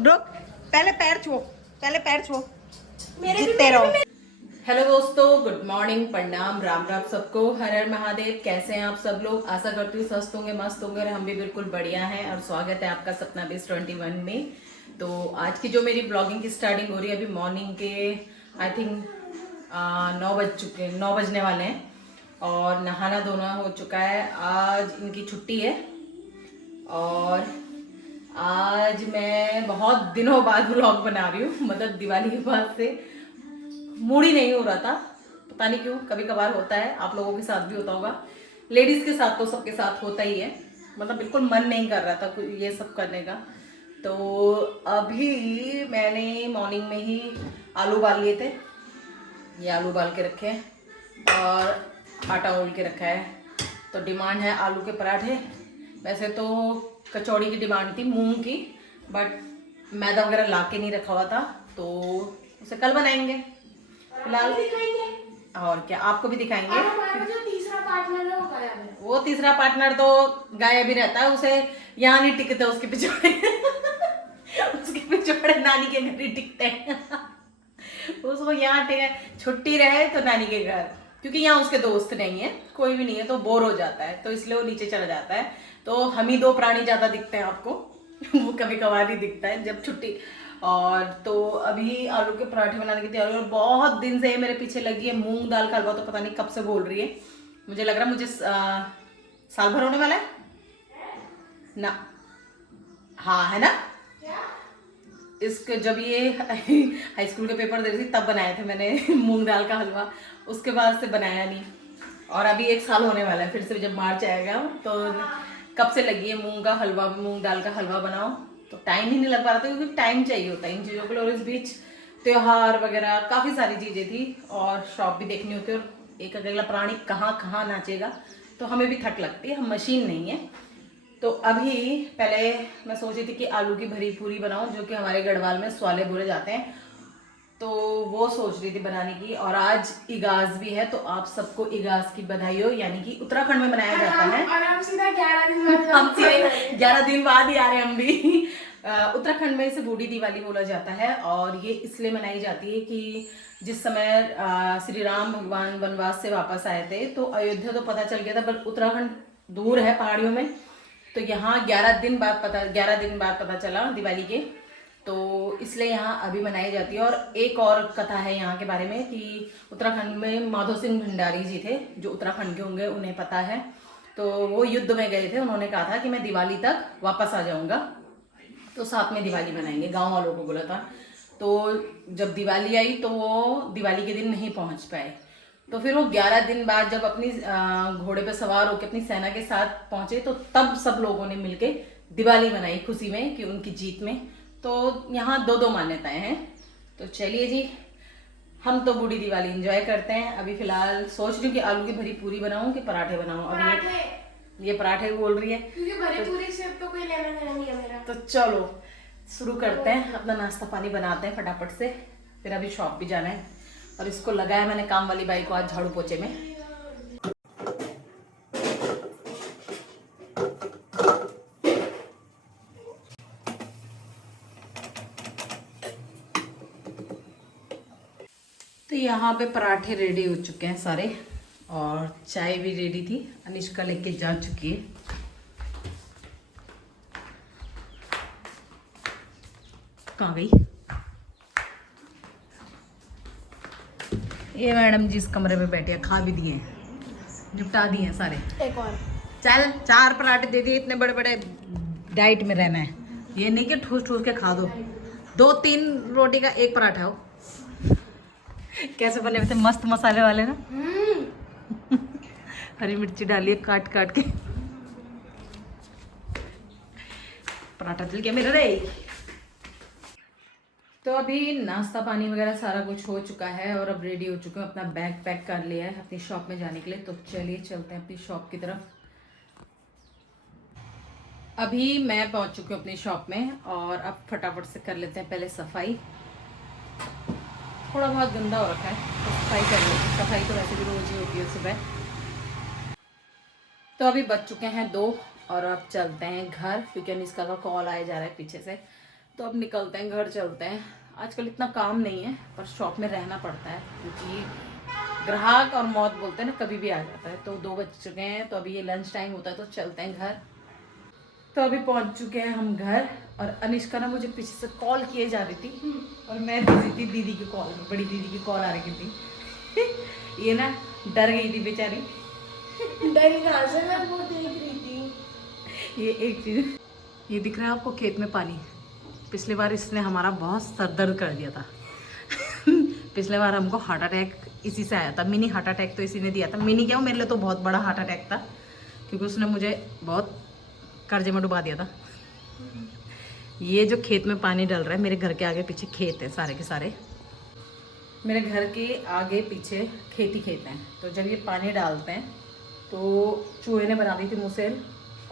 रुक, पहले पैर छुओ, पहले पैर छुओ, जीतते रहो। हेलो दोस्तों, गुड मॉर्निंग, प्रणाम, राम राम सबको, हर हर महादेव। कैसे हैं आप सब लोग? आशा करती हूँ स्वस्थ होंगे, मस्त होंगे और हम भी बिल्कुल बढ़िया हैं। और स्वागत है आपका सपना बेस 21 में। तो आज की जो मेरी ब्लॉगिंग की स्टार्टिंग हो रही है, अभी मॉर्निंग के आई थिंक 9 बज चुके हैं, 9 बजने वाले हैं और नहाना धोना हो चुका है। आज इनकी छुट्टी है और आज मैं बहुत दिनों बाद व्लॉग बना रही हूँ। मतलब दिवाली के बाद से मूड ही नहीं हो रहा था, पता नहीं क्यों। कभी कभार होता है, आप लोगों के साथ भी होता होगा, लेडीज के साथ तो सबके साथ होता ही है। मतलब बिल्कुल मन नहीं कर रहा था ये सब करने का। तो अभी मैंने मॉर्निंग में ही आलू उबाल लिए थे, ये आलू उबाल के रखे हैं और आटा उबाल के रखा है। तो डिमांड है आलू के पराठे। वैसे तो कचौड़ी की डिमांड थी मूंग की, बट मैदा वगैरह ला के नहीं रखा हुआ था, तो उसे कल बनाएंगे फिलहाल। और क्या, आपको भी दिखाएंगे। जो तीसरा पार्टनर है वो गायब है। वो तीसरा पार्टनर तो गायब ही रहता है, उसे यहाँ नहीं टिकते उसके पिछोड़े उसके पिछोड़े नानी के घर ही टिकते हैं उसको यहाँ छुट्टी रहे तो नानी के घर, क्योंकि यहाँ उसके दोस्त नहीं है, कोई भी नहीं है, तो बोर हो जाता है, तो इसलिए वो नीचे चला जाता है। तो हम ही दो प्राणी ज्यादा दिखते हैं आपको वो कभी कभार ही दिखता है जब छुट्टी। और तो अभी आलू के पराठे बनाने की तैयारी, और बहुत दिन से मेरे पीछे लगी है मूंग दाल का हलवा। तो पता नहीं कब से बोल रही है, मुझे लग रहा है मुझे साल भर होने वाला है ना। हाँ है ना। इसके जब ये हाई स्कूल के पेपर दे रही थी तब बनाए थे मैंने मूंग दाल का हलवा, उसके बाद से बनाया नहीं। और अभी 1 साल होने वाला है, फिर से जब मार्च आएगा तो कब से लगी है मूंग दाल का हलवा बनाओ। तो टाइम ही नहीं लग पा रहा था, क्योंकि टाइम चाहिए होता है इन चीज़ों के लिए। और इस बीच त्योहार वगैरह काफ़ी सारी चीज़ें थी और शॉप भी देखनी होती है, और एक अकेला प्राणी कहाँ कहाँ नाचेगा, तो हमें भी थक लगती है, हम मशीन नहीं है। तो अभी पहले मैं सोच रही थी कि आलू की भरी पूरी बनाऊं, जो कि हमारे गढ़वाल में स्वाले बोले जाते हैं, तो वो सोच रही थी बनाने की। और आज इगाज भी है, तो आप सबको इगाज की बधाई हो, यानी कि उत्तराखंड में मनाया जाता है। और हम सीधा 11 दिन बाद हम सीधे 11 दिन बाद ही आ रहे हैं हम भी उत्तराखंड में इसे बूढ़ी दिवाली बोला जाता है, और ये इसलिए मनाई जाती है कि जिस समय श्री राम भगवान वनवास से वापस आए थे, तो अयोध्या तो पता चल गया था, बट उत्तराखंड दूर है पहाड़ियों में, तो यहाँ 11 दिन बाद पता चला दिवाली के, तो इसलिए यहाँ अभी मनाई जाती है। और एक और कथा है यहाँ के बारे में कि उत्तराखंड में माधो सिंह भंडारी जी थे, जो उत्तराखंड के होंगे उन्हें पता है। तो वो युद्ध में गए थे, उन्होंने कहा था कि मैं दिवाली तक वापस आ जाऊँगा, तो साथ में दिवाली मनाएंगे, गाँव वालों को बोला था। तो जब दिवाली आई तो वो दिवाली के दिन नहीं पहुँच पाए, तो फिर वो 11 दिन बाद जब अपनी घोड़े पे सवार होकर अपनी सेना के साथ पहुंचे, तो तब सब लोगों ने मिलके दिवाली मनाई खुशी में कि उनकी जीत में। तो यहाँ 2 मान्यताएं हैं। तो चलिए जी, हम तो बूढ़ी दिवाली एंजॉय करते हैं। अभी फिलहाल सोच रही हूँ कि आलू की भरी पूरी बनाऊं कि पराठे बनाऊं। अभी ये पराठे बोल रही है, क्योंकि भरी पूरी से तो कोई लेना देना नहीं है मेरा। तो चलो शुरू करते हैं, अपना नाश्ता पानी बनाते हैं फटाफट से, फिर अभी शॉप भी जाना है। और इसको लगाया मैंने काम वाली बाई को आज झाड़ू पोछे में। तो यहाँ पे पराठे रेडी हो चुके हैं सारे, और चाय भी रेडी थी, अनिष्का लेके जा चुकी है। कहाँ गई ये मैडम जी? इस कमरे में बैठे हैं, खा भी दिए हैं, निपटा दिए हैं सारे। एक और चल 4 पराठे दे दिए, इतने बड़े बड़े डाइट में रहना है, ये नहीं कि ठूस ठूस के खा दो। 2-3 रोटी का 1 पराठा हो। कैसे बने हुए थे, मस्त मसाले वाले ना हरी मिर्ची डालिए काट काट के। पराठा जल गया मेरा रे। तो अभी नाश्ता पानी वगैरह सारा कुछ हो चुका है, और अब रेडी हो चुके हैं, अपना बैग पैक कर लिया है अपनी शॉप में जाने के लिए। तो चलिए चलते हैं अपनी शॉप की तरफ। अभी मैं पहुंच चुकी हूँ अपनी शॉप में, और अब फटाफट से कर लेते हैं पहले सफाई। थोड़ा बहुत गंदा हो रखा है, तो सफाई कर लेते हैं। सफाई तो वैसे भी रोज ही होती है सुबह। तो अभी बज चुके हैं 2, और अब चलते हैं घर, क्योंकि अनिष्का का कॉल आया जा रहा है पीछे से। तो अब निकलते हैं, घर चलते हैं। आजकल इतना काम नहीं है पर शॉप में रहना पड़ता है क्योंकि ग्राहक और मौत बोलते हैं ना, कभी भी आ जाता है। तो 2 बज चुके हैं, तो अभी ये लंच टाइम होता है तो चलते हैं घर। तो अभी पहुंच चुके हैं हम घर। और अनिष्का ना मुझे पीछे से कॉल किए जा रही थी और मैं बिजी थी दीदी की कॉल में, बड़ी दीदी की कॉल आ रही थी। ये ना डर गई थी बेचारी। डरी कहाँ से, मैं वो देख रही थी। ये एक चीज, ये दिख रहा है आपको खेत में पानी। पिछली बार इसने हमारा बहुत सर दर्द कर दिया था। पिछले बार हमको हार्ट अटैक इसी से आया था, मिनी हार्ट अटैक तो इसी ने दिया था। मिनी क्या, मेरे लिए तो बहुत बड़ा हार्ट अटैक था क्योंकि उसने मुझे बहुत कर्जे में डुबा दिया था। ये जो खेत में पानी डल रहा है, मेरे घर के आगे पीछे खेत है सारे के सारे। मेरे घर के आगे पीछे खेत ही खेत हैं। तो जब ये पानी डालते हैं तो चूहे ने बना दी थी मुसेल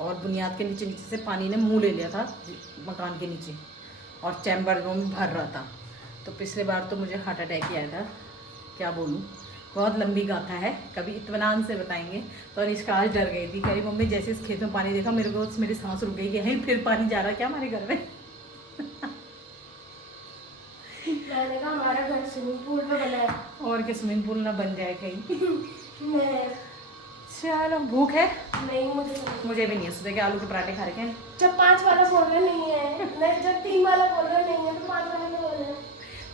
और बुनियाद के नीचे नीचे से पानी ने मुंह ले लिया था मकान के नीचे और चैम्बर में भर रहा था। तो पिछले बार तो मुझे हार्ट अटैक ही आया था, क्या बोलूँ। बहुत लंबी गाथा है, कभी इत्मीनान से बताएंगे। तो अनिष्का आज डर गई थी, कह रही मम्मी जैसे इस खेत में पानी देखा मेरे को मेरी सांस रुक गई कि है फिर पानी जा रहा क्या हमारे घर में। मैंने कहा हमारा घर स्विमिंग पूल में बना है। और कि स्विमिंग पूल ना बन जाए कहीं। मैं चलो, भूख है? नहीं, मुझे भी नहीं है। सुबह के आलू के पराठे खा रखे हैं। जब 5 वाला बोल रहे नहीं है, नहीं जब 3 वाला बोल रहे नहीं है तो 5 वाला में बोल रहे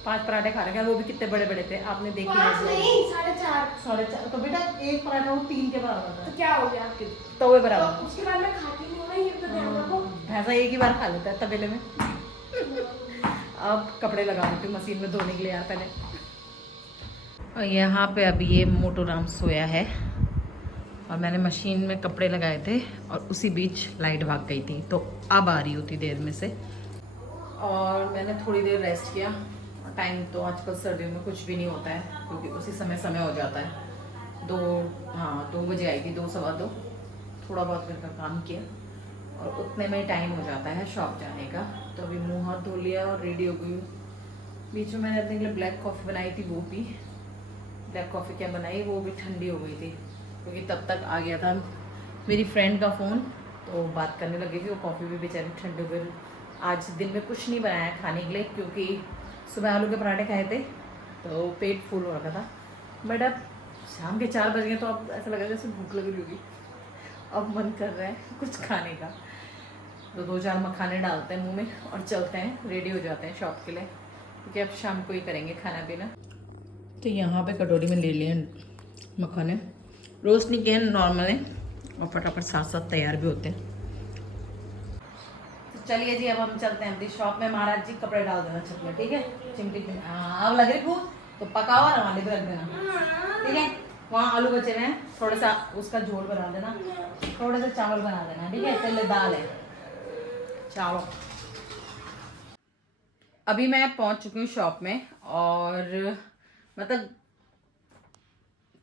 5 पराठे खा रखे हैं, वो भी कितने बड़े बड़े थे, आपने देखे 5 नहीं 4.5। 4.5। तो बेटा एक पराठा वो 3 के बराबर तो था, क्या हो गया? तवे तो बराबर। उसके बाद मैं खाती नहीं हूँ ना, ये तो ध्यान रखो। भैंसा एक ही बार खा लेता है तबेले में। अब कपड़े लगा देती हूँ मशीन में धोने के लिए यार पहले। और यहाँ पे अभी ये मोटू राम सोया है और मैंने मशीन में कपड़े लगाए थे और उसी बीच लाइट भाग गई थी, तो अब आ रही होती देर में से। और मैंने थोड़ी देर रेस्ट किया। टाइम तो आजकल सर्दियों में कुछ भी नहीं होता है क्योंकि उसी समय हो जाता है। 2 बजे आई थी, 2 सवा 2। थोड़ा बहुत घर का काम किया और उतने में टाइम हो जाता है शॉप जाने का। तो अभी मुँह हाथ धो लिया और रेडी हो गई। बीच में मैंने अपने लिए ब्लैक कॉफ़ी बनाई थी, वो पी। ब्लैक कॉफ़ी क्या बनाई, वो भी ठंडी हो गई थी क्योंकि तब तक आ गया था मेरी फ्रेंड का फ़ोन, तो बात करने लगी थी। वो कॉफ़ी भी बेचारी ठंडी हो गई। आज दिन में कुछ नहीं बनाया खाने के लिए क्योंकि सुबह आलू के पराठे खाए थे तो पेट फुल हो रखा था। बट अब शाम के 4 बज गए तो अब ऐसा लगा जैसे भूख लग रही होगी। अब मन कर रहा है कुछ खाने का, तो 2-4 मखाने डालते हैं मुंह में और चलते हैं, रेडी हो जाते हैं शॉप के लिए क्योंकि अब शाम को ही करेंगे खाना पीना। तो यहाँ पे कटोरी में ले लिए मखाने, रोस्ट नहीं किए, नॉर्मल है और फटाफट साथ साथ तैयार भी होते हैं। तो चलिए जी, अब हम चलते हैं अपनी शॉप में। महाराज जी कपड़े डाल देना छत में, ठीक है? चिमटी में अब लग रही भूख तो पकाओ और हमारे पे रख देना, ठीक है? वहाँ आलू बचे हुए हैं, थोड़ा सा उसका झोल बना देना, थोड़ा सा चावल बना देना, ठीक है? पहले दाल है, चावल। अभी मैं पहुंच चुकी हूँ शॉप में और मतलब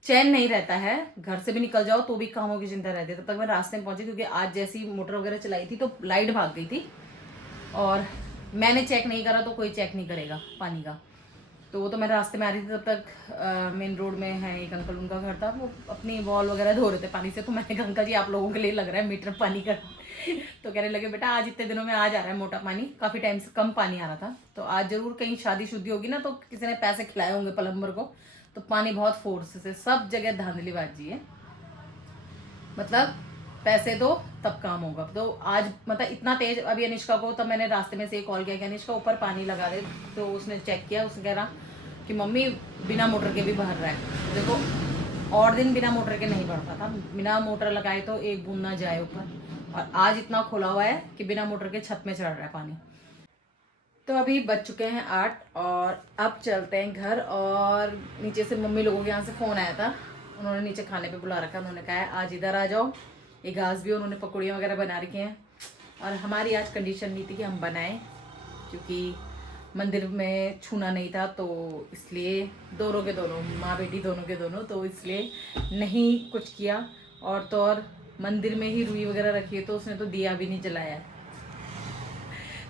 चैन नहीं रहता है, घर से भी निकल जाओ तो भी कामों की चिंता रहती है। तब तक मैं रास्ते में पहुंची क्योंकि आज जैसी मोटर वगैरह चलाई थी तो लाइट भाग गई थी और मैंने चेक नहीं करा तो कोई चेक नहीं करेगा पानी का। तो वो तो मैं रास्ते में आ रही थी, तब तक मेन रोड में है एक अंकल, उनका घर था, वो अपनी बॉल वगैरह धो रहे थे पानी से। तो मैंने कहा अंकल जी आप लोगों के लिए लग रहा है मीटर पानी का। तो कहने लगे बेटा आज इतने दिनों में आ जा रहा है मोटा पानी, काफ़ी टाइम से कम पानी आ रहा था। तो आज जरूर कहीं शादी शुद्धि होगी ना तो किसी ने पैसे खिलाए होंगे प्लम्बर को, तो पानी बहुत फोर्स से सब जगह धांधलीबाजी है। मतलब पैसे दो तब काम होगा। तो आज मतलब इतना तेज, अभी अनिष्का को तब मैंने रास्ते में से ही कॉल किया कि अनिष्का ऊपर पानी लगा दे, तो उसने चेक किया, उसने कह रहा कि मम्मी बिना मोटर के भी भर रहा है। देखो और दिन बिना मोटर के नहीं भरता था, बिना मोटर लगाए तो एक बूंद ना जाए ऊपर, और आज इतना खुला हुआ है कि बिना मोटर के छत में चढ़ रहा है पानी। तो अभी बज चुके हैं 8 और अब चलते हैं घर। और नीचे से मम्मी लोगों के यहाँ से फ़ोन आया था, उन्होंने नीचे खाने पे बुला रखा। उन्होंने कहा है आज इधर आ जाओ, एक घास भी उन्होंने पकौड़ियाँ वगैरह बना रखी हैं। और हमारी आज कंडीशन नहीं थी कि हम बनाएं क्योंकि मंदिर में छूना नहीं था, तो इसलिए दोनों के दोनों, माँ बेटी दोनों के दोनों, तो इसलिए नहीं कुछ किया। और तो और मंदिर में ही रुई वगैरह रखी है तो उसने तो दिया भी नहीं जलाया।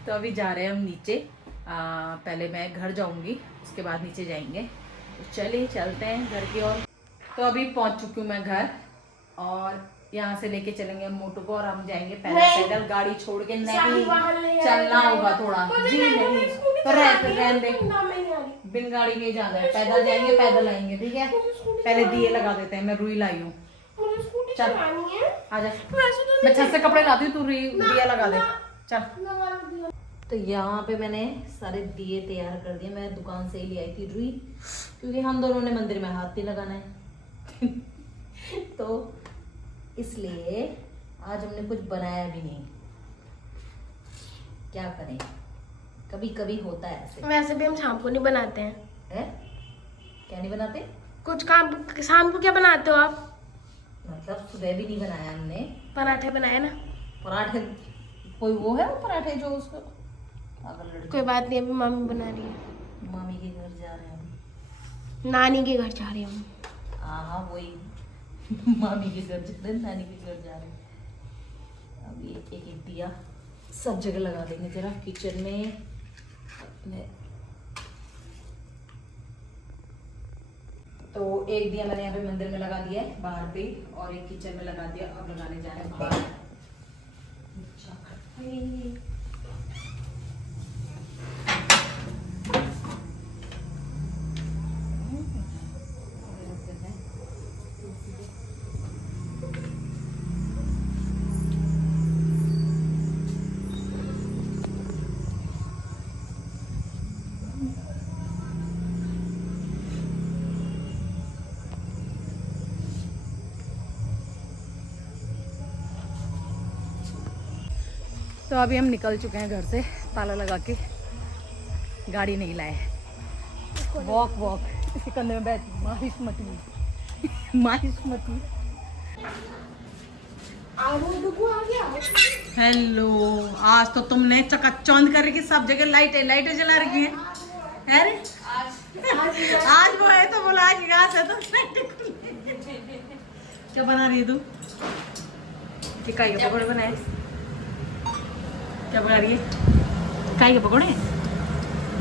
तो अभी जा रहे हैं हम नीचे। पहले मैं घर जाऊंगी उसके बाद नीचे जाएंगे। तो चलिए चलते हैं घर की ओर। तो अभी पहुंच चुकी हूँ मैं घर और यहाँ से लेके चलेंगे हम मोटू को और हम जाएंगे नहीं। पैदल गाड़ी छोड़ के। नहीं चलना होगा थोड़ा जी, नहीं तो रहने दे, बिन गाड़ी के जाना है, पैदल जाएंगे पैदल आएंगे, ठीक है। पहले दिए लगा देते हैं, मैं रुई लाई हूँ, चल आजा, मैं छत से कपड़े लाती हूँ, तू दिया लगा दे, चल। तो यहाँ पे मैंने सारे दिए तैयार कर दिए, मैं दुकान से ही ले आई थी रुई, क्योंकि हम दोनों ने मंदिर में हाथ नहीं लगाना है तो इसलिए आज हमने कुछ बनाया भी नहीं, क्या करें, कभी कभी होता है ऐसे। वैसे भी हम शाम को नहीं बनाते हैं। है? क्या नहीं बनाते? कुछ काम शाम को क्या बनाते हो आप? मतलब सुबह भी नहीं बनाया हमने, पराठे बनाए ना। पराठे, कोई वो है वो पराठे जो उसको, अगर लड़की कोई बात नहीं, अभी मम्मी बना रही है। मामी के घर जा रहे हैं, नानी के घर जा रही हूँ। हाँ वही मामी के घर जा रहे हैं, नानी के घर जा रहे हैं। अब ये एक एक दिया सब जगह लगा देंगे, जरा किचन में अपने। तो एक दिया मैंने यहाँ पे मंदिर में लगा दिया है बाहर पे, और एक किचन में लगा दिया, अब लगाने जा रहे हैं बाहर। तो अभी हम निकल चुके हैं घर से, ताला लगा के, गाड़ी नहीं लाए, वॉक वॉक इसके कंधे में बैठ, माहिश मती माहिश मती। आ गया। हेलो, आज तो तुमने चकाचौंध कर रखी, सब जगह लाइटें लाइटें जला रखी हैं, है रे? आज वो है तो बोला कि घास है तो क्या बना रही है तू? काय के पकौड़े बनाए? क्या बना रही है? काय के पकौड़े?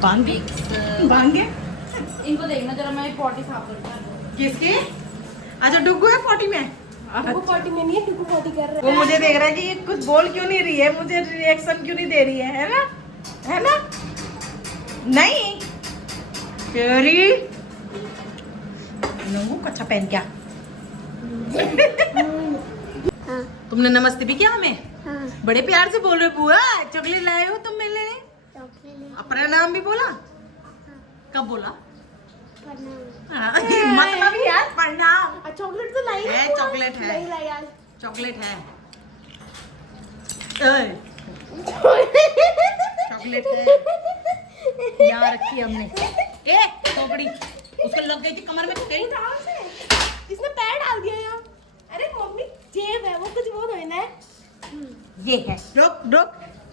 भांगे? भांगे? इनको देखना जरा, मैं पॉटी साफ करता हूँ। किसके? अच्छा डुगू है पॉटी में? वो पॉटी में नहीं है, डुगू पॉटी कर रहा वो मुझे देख रहा है कि ये कुछ बोल क्यों नहीं रही है, मुझे रिएक्शन क्यों नहीं दे रही है ना? है ना? नहीं तेरी नमू अच्छा पहन क्या? तुमने नमस्ते भी किया हमें? हाँ। बड़े प्यार से बोल रहे बुआ, चॉकलेट लाए हो तुम मेरे लिए? अपना नाम भी बोला? कब बोला? हाँ, मतलब यार प्रणाम। चॉकलेट तो लाई है, चॉकलेट है, नहीं लाई यार। चॉकलेट है, चॉकलेट है, यहाँ रखी है हमने। ए टोकरी उसको लग गई थी कमर में, गई इसने पैर डाल दिया यार। अरे मम्मी जेब है वो, कुछ वो नहीं है। ये है, रुक रुक,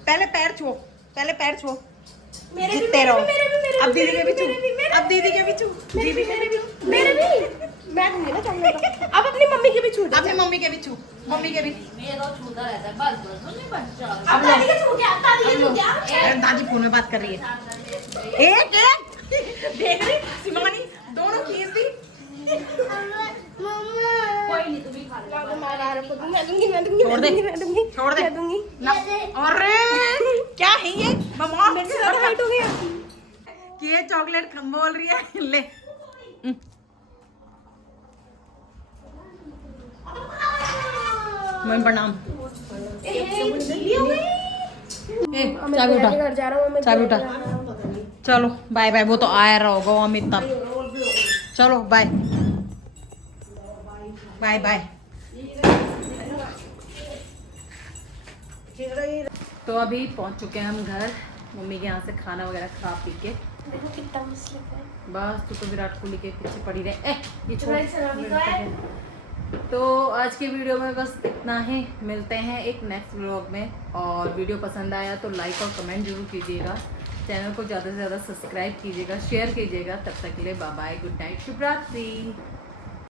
पहले पैर छुओ, पहले पैर छुओ, मेरे भी, जीतते रहो। मेरे अब दीदी के भी छू, मेरे अब दीदी के भी छू, मेरे भी मैं दूंगी ना चॉकलेट। अब अपनी मम्मी के भी छू दे। अपनी मम्मी के भी छू, मम्मी के भी। मेरा छूता रहता है, बस बस नहीं बच्चा। अब दादी के छू गया, अब दादी के छू गया। दादी फोन में बात कर रही है। एक देख रही सिमानी, दोनों खींच दी। कोई नहीं, तुम ही खा लो। मैं दूंगी छोड़ दे, छोड़ दे। मैं दूंगी। अरे क्या है ये? मम्मा मेरे से ज्यादा हाइट हो गया। कि ये चॉकलेट खम बोल रही है, ले। मैं प्रणाम। चाबी उठा, घर जा रहा हूँ, चाबी उठा, चलो बाय बाय। वो तो आया रहा होगा अमित तब, चलो बाय बाय बाय। तो अभी पहुंच चुके हैं हम घर, मम्मी के यहाँ से खाना वगैरह खा पी के। देखो कितना मस्त लग रहा है। बस तू तो विराट कोहली के पीछे पड़ी रहे। ये छोड़। तुम्हारी सलामी तो है। तो आज की वीडियो में बस इतना ही, मिलते हैं एक नेक्स्ट व्लॉग में। और वीडियो पसंद आया तो लाइक और कमेंट जरूर कीजिएगा, चैनल को ज़्यादा से ज़्यादा सब्सक्राइब कीजिएगा, शेयर कीजिएगा। तब तक के लिए बाय बाय, गुड नाइट, शुभ रात्रि।